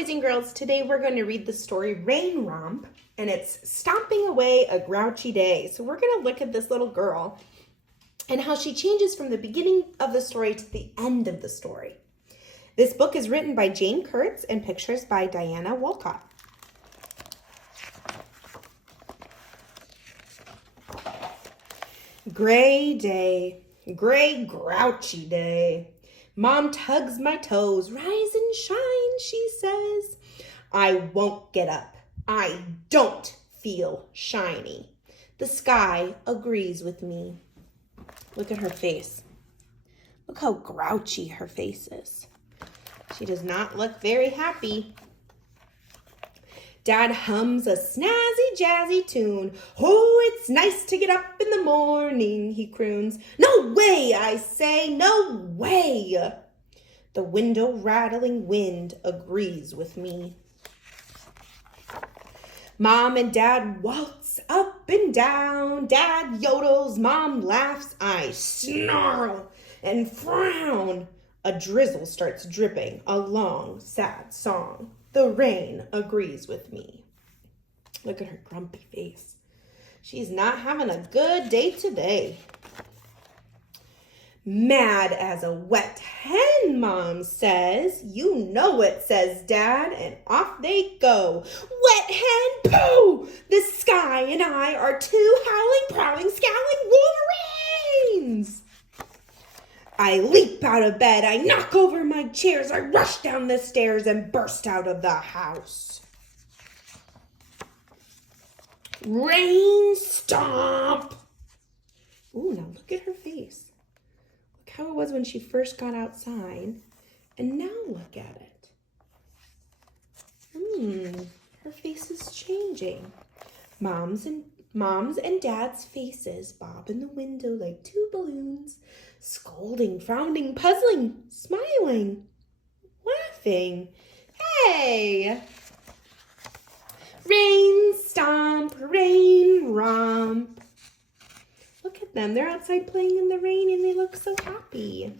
boys and girls. Today we're going to read the story Rain Romp, and it's Stomping Away a Grouchy Day. So we're going to look at this little girl and how she changes from the beginning of the story to the end of the story. This book is written by Jane Kurtz and pictures by Diana Wolcott. Gray day, gray grouchy day. Mom tugs my toes. Rise and shine, she says. I won't get up. I don't feel shiny. The sky agrees with me. Look at her face. Look how grouchy her face is. She does not look very happy. Dad hums a snazzy jazzy tune. Oh, it's nice to get up in the morning, he croons. No way, I say, no way. The window rattling wind agrees with me. Mom and Dad waltz up and down. Dad yodels, Mom laughs. I snarl and frown. A drizzle starts dripping, a long, sad song. The rain agrees with me. Look at her grumpy face. She's not having a good day today. Mad as a wet hen, Mom says. You know it, says Dad, and off they go. Wet hen, pooh! The sky and I are two howling, prowling, scowling Wolverines! I leap out of bed, I knock over my chairs, I rush down the stairs and burst out of the house. Rain stomp! Ooh, now look at her face. Look how it was when she first got outside, and now look at it. Her face is changing. Mom's and Dad's faces bob in the window like two balloons, scolding, frowning, puzzling, smiling, laughing. Hey! Rain stomp, rain romp. Look at them. They're outside playing in the rain and they look so happy.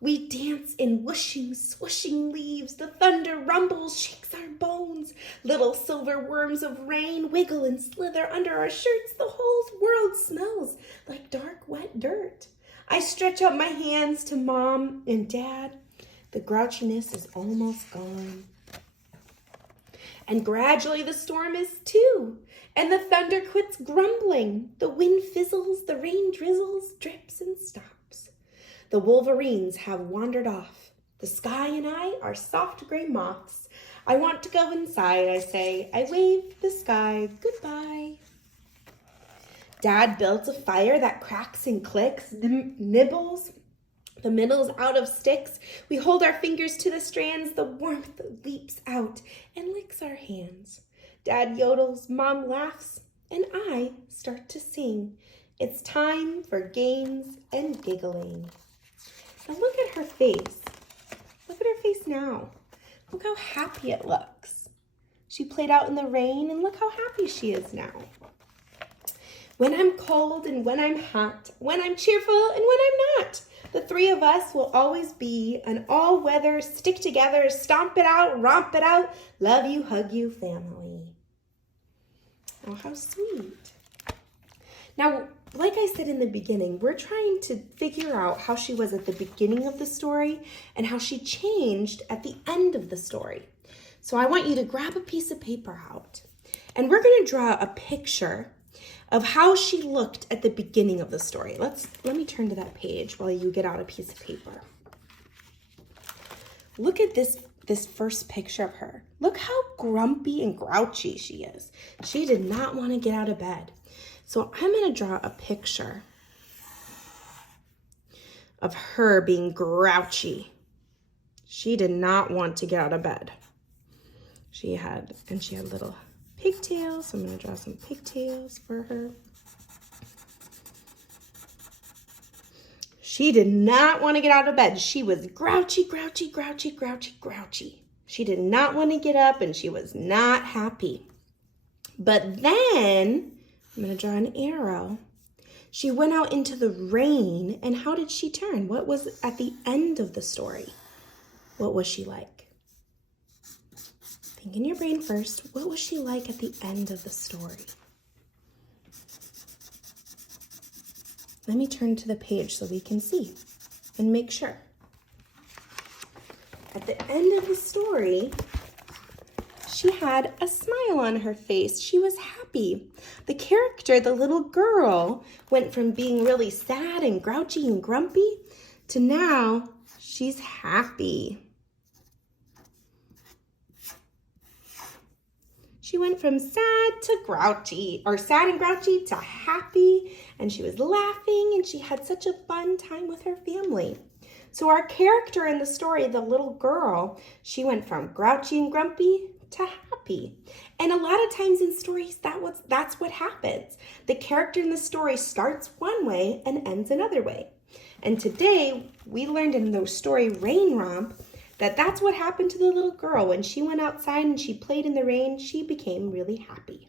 We dance in whooshing, swooshing leaves. The thunder rumbles, shakes our bones. Little silver worms of rain wiggle and slither under our shirts. The whole world smells like dark, wet dirt. I stretch out my hands to Mom and Dad. The grouchiness is almost gone. And gradually the storm is too. And the thunder quits grumbling. The wind fizzles, the rain drizzles, drips and stops. The Wolverines have wandered off. The sky and I are soft gray moths. I want to go inside, I say. I wave the sky goodbye. Dad builds a fire that cracks and clicks, nibbles the middles out of sticks. We hold our fingers to the strands. The warmth leaps out and licks our hands. Dad yodels, Mom laughs, and I start to sing. It's time for games and giggling. Now look at her face. Look at her face now. Look how happy it looks. She played out in the rain and look how happy she is now. When I'm cold and when I'm hot, when I'm cheerful and when I'm not, the three of us will always be an all-weather, stick together, stomp it out, romp it out, love you, hug you family. Oh, how sweet. Now, like I said in the beginning, we're trying to figure out how she was at the beginning of the story and how she changed at the end of the story. So I want you to grab a piece of paper out and we're going to draw a picture of how she looked at the beginning of the story. Let me turn to that page while you get out a piece of paper. Look at this first picture of her. Look how grumpy and grouchy she is. She did not want to get out of bed. So I'm going to draw a picture of her being grouchy. She did not want to get out of bed. She had little pigtails. So I'm going to draw some pigtails for her. She did not want to get out of bed. She was grouchy, grouchy, grouchy, grouchy, grouchy. She did not want to get up and she was not happy. But then I'm going to draw an arrow. She went out into the rain, and how did she turn? What was at the end of the story? What was she like? Think in your brain first, what was she like at the end of the story? Let me turn to the page so we can see and make sure. At the end of the story, she had a smile on her face. She was happy. The character, the little girl, went from being really sad and grouchy and grumpy to now she's happy. She went from sad to grouchy, or sad and grouchy to happy, and she was laughing and she had such a fun time with her family. So our character in the story, the little girl, she went from grouchy and grumpy to happy. And a lot of times in stories, that's what happens. The character in the story starts one way and ends another way. And today, we learned in the story Rain Romp that that's what happened to the little girl. When she went outside and she played in the rain, she became really happy.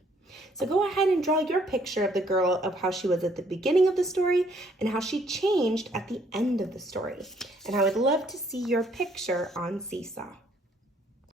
So go ahead and draw your picture of the girl, of how she was at the beginning of the story and how she changed at the end of the story. And I would love to see your picture on Seesaw.